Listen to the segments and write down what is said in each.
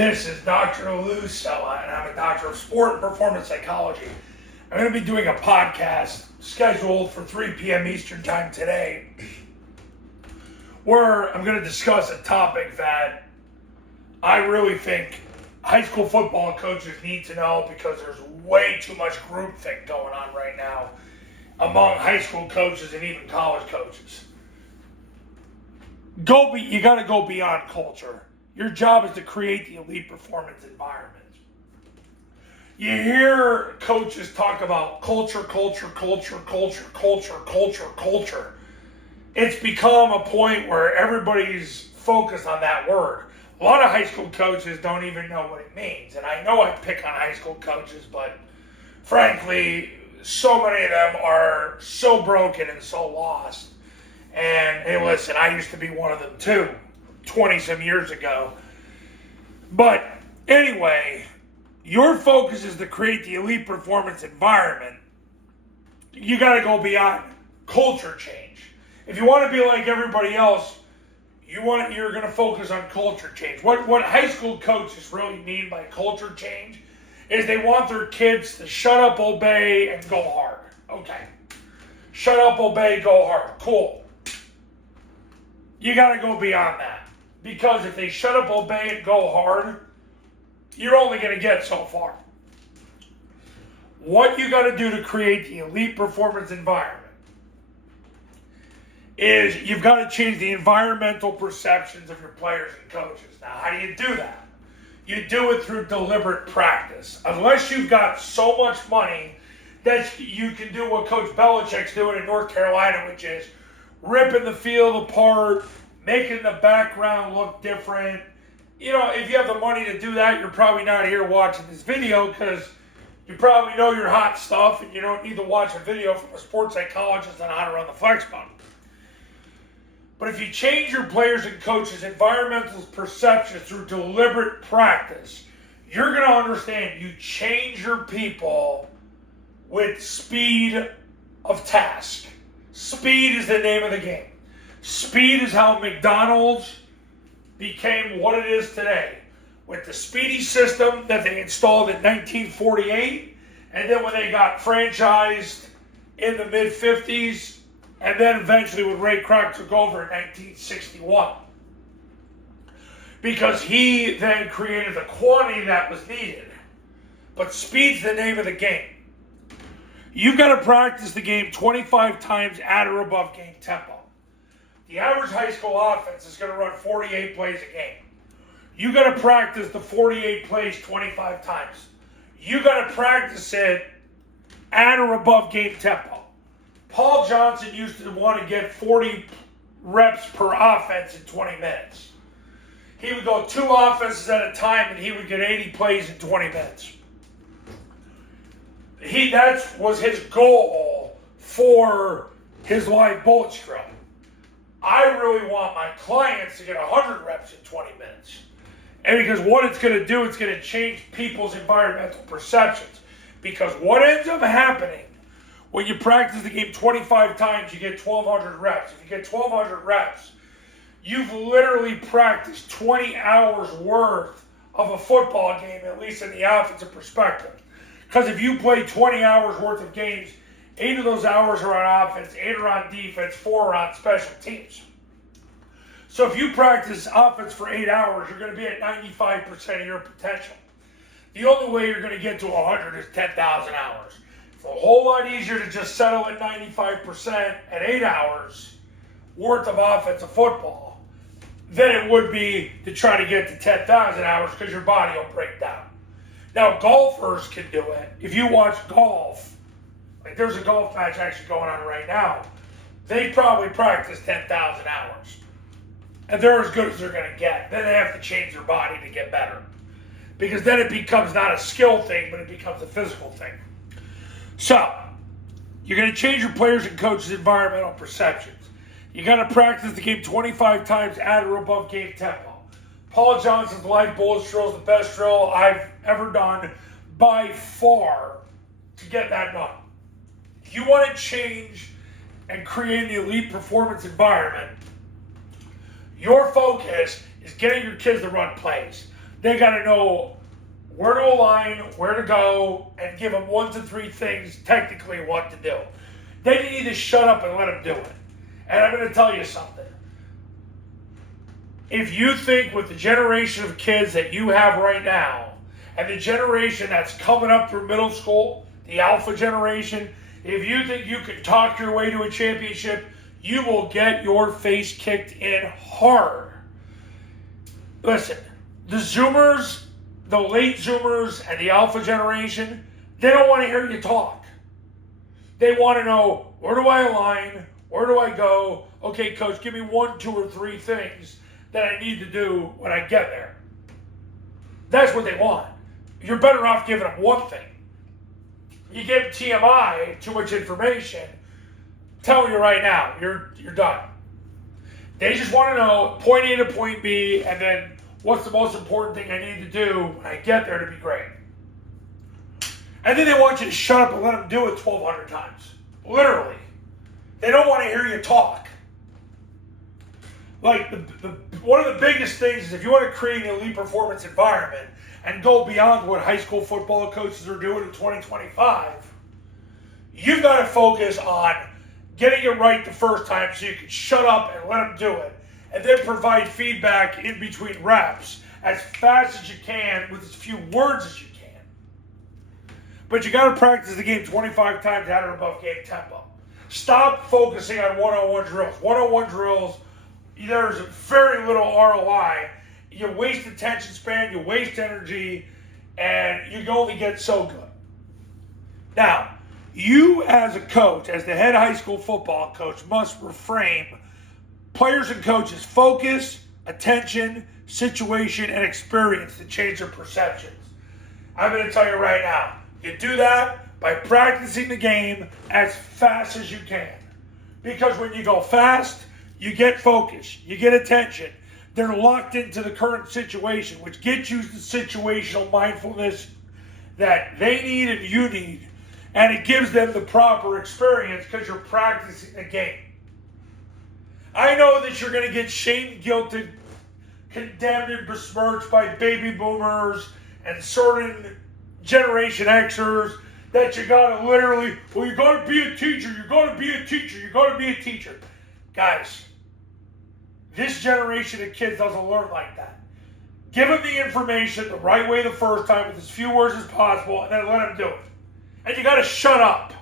This is Dr. Lucella, and I'm a doctor of sport and performance psychology. I'm going to be doing a podcast scheduled for 3 p.m. Eastern Time today, where I'm going to discuss a topic that I really think high school football coaches need to know, because there's way too much groupthink going on right now among high school coaches and even college coaches. You got to go beyond culture. Your job is to create the elite performance environment. You hear coaches talk about culture. It's become a point where everybody's focused on that word. A lot of high school coaches don't even know what it means. And I know I pick on high school coaches, but frankly, so many of them are so broken and so lost. And hey, listen, I used to be one of them too, 20-some years ago. But anyway, your focus is to create the elite performance environment. You got to go beyond culture change. If you want to be like everybody else, you're going to focus on culture change. What high school coaches really mean by culture change is they want their kids to shut up, obey, and go hard. Okay. Shut up, obey, go hard. Cool. You got to go beyond that. Because if they shut up, obey, and go hard, you're only going to get so far. What you got to do to create the elite performance environment is you've got to change the environmental perceptions of your players and coaches. Now, how do you do that? You do it through deliberate practice. Unless you've got so much money that you can do what Coach Belichick's doing in North Carolina, which is ripping the field apart, making the background look different. You know, if you have the money to do that, you're probably not here watching this video, because you probably know your hot stuff and you don't need to watch a video from a sports psychologist on how to run the Flexbone. But if you change your players and coaches' environmental perceptions through deliberate practice, you're going to understand you change your people with speed of task. Speed is the name of the game. Speed is how McDonald's became what it is today, with the speedy system that they installed in 1948, and then when they got franchised in the mid-50s, and then eventually when Ray Kroc took over in 1961. Because he then created the quantity that was needed. But speed's the name of the game. You've got to practice the game 25 times at or above game tempo. The average high school offense is going to run 48 plays a game. You got to practice the 48 plays 25 times. You got to practice it at or above game tempo. Paul Johnson used to want to get 40 reps per offense in 20 minutes. He would go 2 offenses at a time and he would get 80 plays in 20 minutes. That was his goal for his live bullets drill. I really want my clients to get 100 reps in 20 minutes. And because what it's going to do, it's going to change people's environmental perceptions. Because what ends up happening when you practice the game 25 times, you get 1,200 reps. If you get 1,200 reps, you've literally practiced 20 hours worth of a football game, at least in the offensive perspective. Because if you play 20 hours worth of games, 8 of those hours are on offense, 8 are on defense, 4 are on special teams. So if you practice offense for 8 hours, you're going to be at 95% of your potential. The only way you're going to get to 100 is 10,000 hours. It's a whole lot easier to just settle at 95% at 8 hours worth of offensive football than it would be to try to get to 10,000 hours, because your body will break down. Now, golfers can do it. If you watch golf, like there's a golf match actually going on right now, they probably practice 10,000 hours. And they're as good as they're going to get. Then they have to change their body to get better. Because then it becomes not a skill thing, but it becomes a physical thing. So, you're going to change your players and coaches' environmental perceptions. You got to practice the game 25 times at or above game tempo. Paul Johnson's live bullets drill is the best drill I've ever done by far to get that done. If you want to change and create the elite performance environment, your focus is getting your kids to run plays. They got to know where to align, where to go, and give them 1 to 3 things technically what to do. Then you need to shut up and let them do it. And I'm going to tell you something. If you think with the generation of kids that you have right now, and the generation that's coming up through middle school, the alpha generation, if you think you can talk your way to a championship, you will get your face kicked in hard. Listen, the Zoomers, the late Zoomers, and the alpha generation, they don't want to hear you talk. They want to know, where do I align? Where do I go? Okay, coach, give me 1, 2, or 3 things that I need to do when I get there. That's what they want. You're better off giving them one thing. You give TMI, too much information, tell you right now, you're done. They just want to know point A to point B, and then what's the most important thing I need to do when I get there to be great. And then they want you to shut up and let them do it 1,200 times. Literally. They don't want to hear you talk. Like, one of the biggest things is if you want to create an elite performance environment and go beyond what high school football coaches are doing in 2025, you've got to focus on getting it right the first time so you can shut up and let them do it. And then provide feedback in between reps as fast as you can with as few words as you can. But you got to practice the game 25 times at or above game tempo. Stop focusing on one-on-one drills. One-on-one drills, there's very little ROI. You waste attention span, you waste energy, and you can only get so good. Now, you as a coach, as the head high school football coach, must reframe players and coaches' focus, attention, situation, and experience to change their perceptions. I'm going to tell you right now, you do that by practicing the game as fast as you can. Because when you go fast, you get focus, you get attention. They're locked into the current situation, which gets you the situational mindfulness that they need and you need. And it gives them the proper experience because you're practicing the game. I know that you're going to get shamed, guilted, condemned, and besmirched by baby boomers and certain Generation Xers that you got to literally, well, you got to be a teacher, you got to be a teacher, you got to be a teacher. Guys, this generation of kids doesn't learn like that. Give them the information the right way the first time with as few words as possible, and then let them do it. And you got to shut up.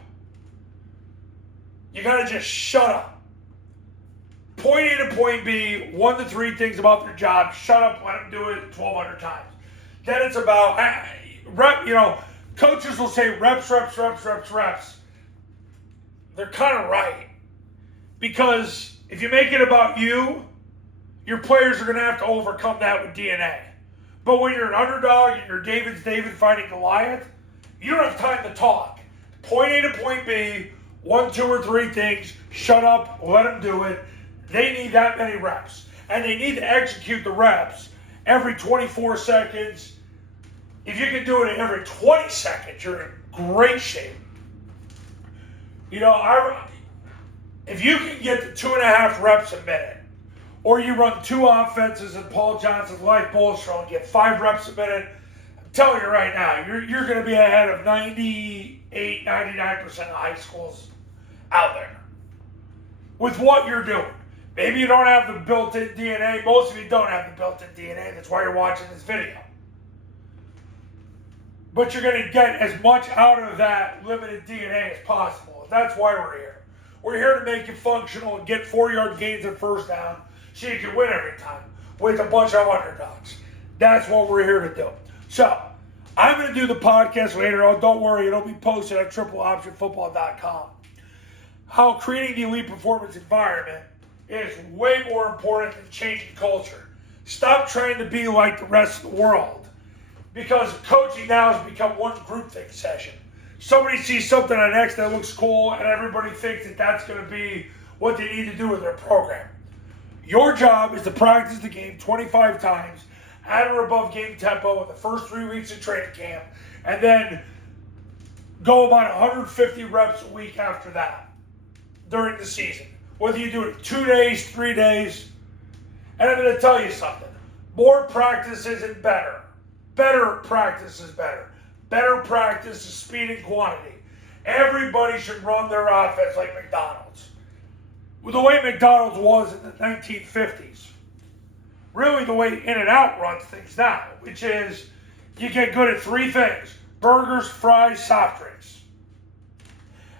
You got to just shut up. Point A to point B, 1 to 3 things about their job. Shut up, let them do it 1,200 times. Then it's about, coaches will say reps. They're kind of right. Because if you make it about you, your players are going to have to overcome that with DNA. But when you're an underdog and you're David fighting Goliath, you don't have time to talk. Point A to point B, 1, 2, or 3 things. Shut up, let them do it. They need that many reps. And they need to execute the reps every 24 seconds. If you can do it every 20 seconds, you're in great shape. If you can get to 2.5 reps a minute, or you run 2 offenses in Paul Johnson's life bull show and get 5 reps a minute, I'm telling you right now, you're going to be ahead of 98, 99% of high schools out there with what you're doing. Maybe you don't have the built-in DNA. Most of you don't have the built-in DNA. That's why you're watching this video. But you're going to get as much out of that limited DNA as possible. That's why we're here. We're here to make you functional and get 4-yard gains and first down so you can win every time with a bunch of underdogs. That's what we're here to do. So, I'm going to do the podcast later. Oh, don't worry. It'll be posted at tripleoptionfootball.com. How creating the elite performance environment is way more important than changing culture. Stop trying to be like the rest of the world. Because coaching now has become one groupthink session. Somebody sees something on X that looks cool and everybody thinks that that's going to be what they need to do with their program. Your job is to practice the game 25 times at or above game tempo in the first 3 weeks of training camp, and then go about 150 reps a week after that during the season. Whether you do it 2 days, 3 days, and I'm going to tell you something. More practice isn't better. better practice is better. Better practice is speed and quantity. Everybody should run their offense like McDonald's. Well, the way McDonald's was in the 1950s. Really the way In-N-Out runs things now, which is you get good at three things: burgers, fries, soft drinks.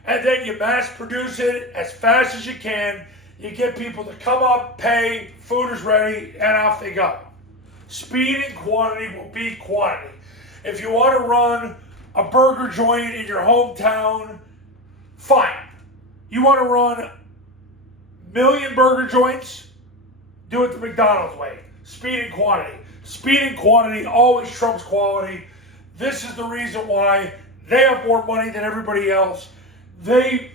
And then you mass produce it as fast as you can. You get people to come up, pay, food is ready, and off they go. Speed and quantity will beat quantity. If you want to run a burger joint in your hometown, fine. You want to run a million burger joints? Do it the McDonald's way. Speed and quantity. Speed and quantity always trumps quality. This is the reason why they have more money than everybody else. They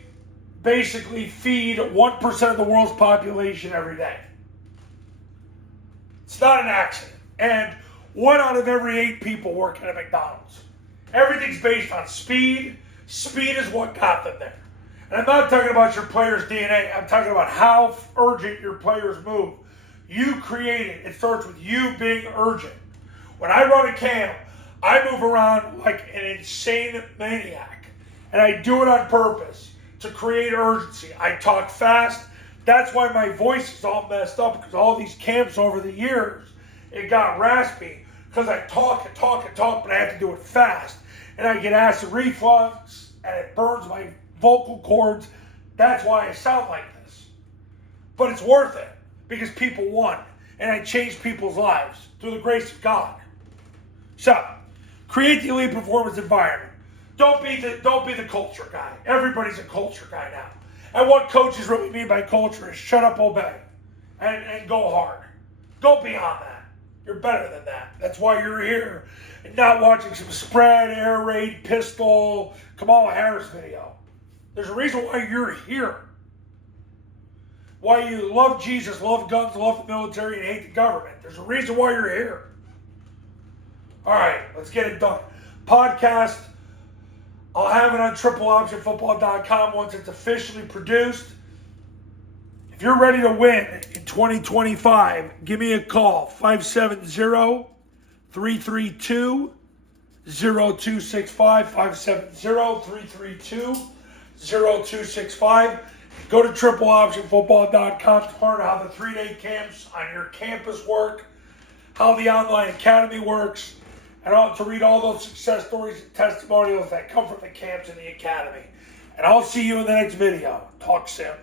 basically feed 1% of the world's population every day. It's not an accident. And 1 out of every 8 people work at a McDonald's. Everything's based on speed. Speed is what got them there. And I'm not talking about your player's DNA. I'm talking about how urgent your players move. You create it. It starts with you being urgent. When I run a camp, I move around like an insane maniac. And I do it on purpose to create urgency. I talk fast. That's why my voice is all messed up, because all these camps over the years, it got raspy because I talk and talk and talk, but I have to do it fast. And I get acid reflux, and it burns my vocal cords. That's why I sound like this. But it's worth it, because people won, and I changed people's lives through the grace of God. So, create the elite performance environment. Don't be the culture guy. Everybody's a culture guy now. And what coaches really mean by culture is shut up, obey, and go hard. Go beyond that. You're better than that. That's why you're here and not watching some spread, air raid, pistol, Kamala Harris video. There's a reason why you're here. Why you love Jesus, love guns, love the military, and hate the government. There's a reason why you're here. All right, let's get it done. Podcast, I'll have it on tripleoptionfootball.com once it's officially produced. If you're ready to win in 2025, give me a call, 570-332-0265, 570-332-0265. Go to tripleoptionfootball.com to learn how the 3-day camps on your campus work, how the online academy works, and to read all those success stories and testimonials that come from the camps and the academy. And I'll see you in the next video. Talk soon.